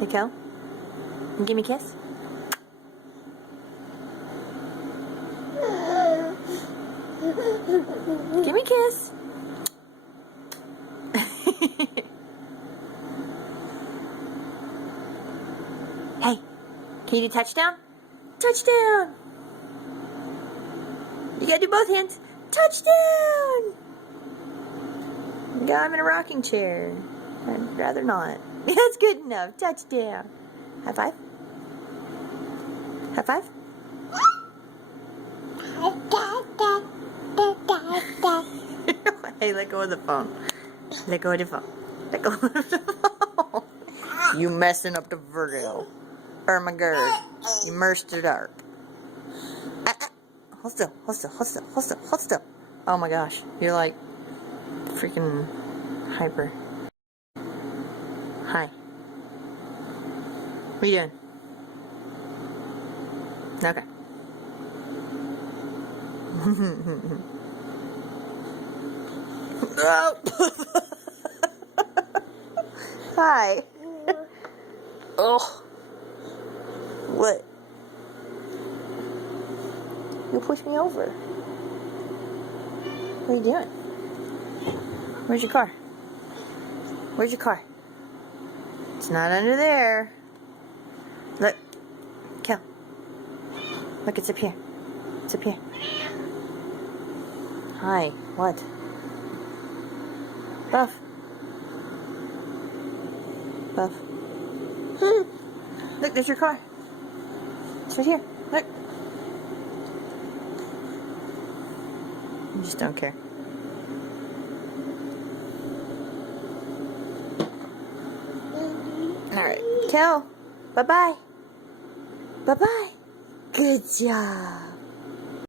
Hey, Kel. Give me a kiss. Give me a kiss. Hey, can you do touchdown? Touchdown! You gotta do both hands. Touchdown! Yeah, I'm in a rocking chair. I'd rather not. That's good enough. Touchdown. High five. High five. Hey, let go of the phone. Let go of the phone. Let go of the phone. You messing up the video. Ermagerd. You messed it up. Hold still, hold still, hold still, hold still, hold still. Oh my gosh. You're like freaking hyper. Hi. What are you doing? Okay. Oh. Hi. Oh. What? You pushed me over. What are you doing? Where's your car? Where's your car? It's not under there. Look. Kel. Look, it's up here. It's up here. Hi. What? Buff. Buff. Look, there's your car. It's right here. Look. You just don't care. Alright. Kel. Bye-bye. Bye-bye. Good job.